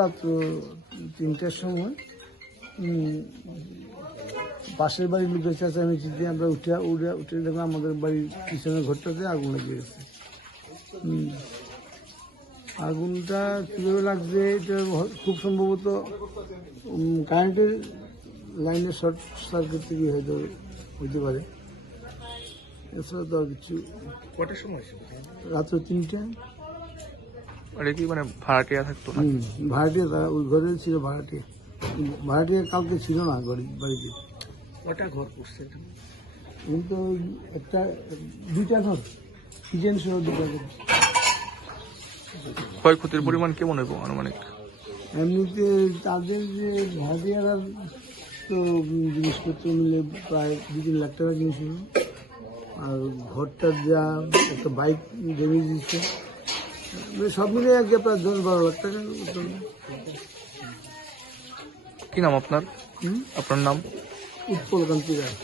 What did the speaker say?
রাত্র 3টার সময় পাশের বাড়ির লোকের চেঁচামেচিতে আমরা উঠে দেখলাম আমাদের বাড়ির পিছনের ঘরটাতে আগুন লেগে গেছে। আগুনটা কীভাবে লাগছে এটা খুব সম্ভবত কারেন্টের লাইনের শর্ট সার্কিট থেকে হয়তো হইতে পারে। এছাড়া তো আর কিছু। কটার সময় রাত্র 3টায়। আর কি মানে ভাড়াটিয়া থাকতো না? ভাড়াটিয়া তারা ওই ঘরে ছিল। ভাড়াটিয়া কালকে ছিল না বাড়িতে। কটা ঘর করছে কিন্তু দুইটা ঘর, কিচেন সহ 2টা ঘর। ক্ষয়ক্ষতির পরিমাণ কেমন হবে আনুমানিক? এমনিতে তাদের যে ভাড়াটিয়ারা তো জিনিসপত্র মিলে প্রায় 2-3 লাখ টাকা জিনিস হলো। আর ঘরটার যা একটা বাইক ড্যামেজ দিচ্ছে, সব মিলে আজকে প্রায় 10-12 লাখ টাকা। কি নাম আপনার? আপনার নাম? উৎপল কান্তি রায়।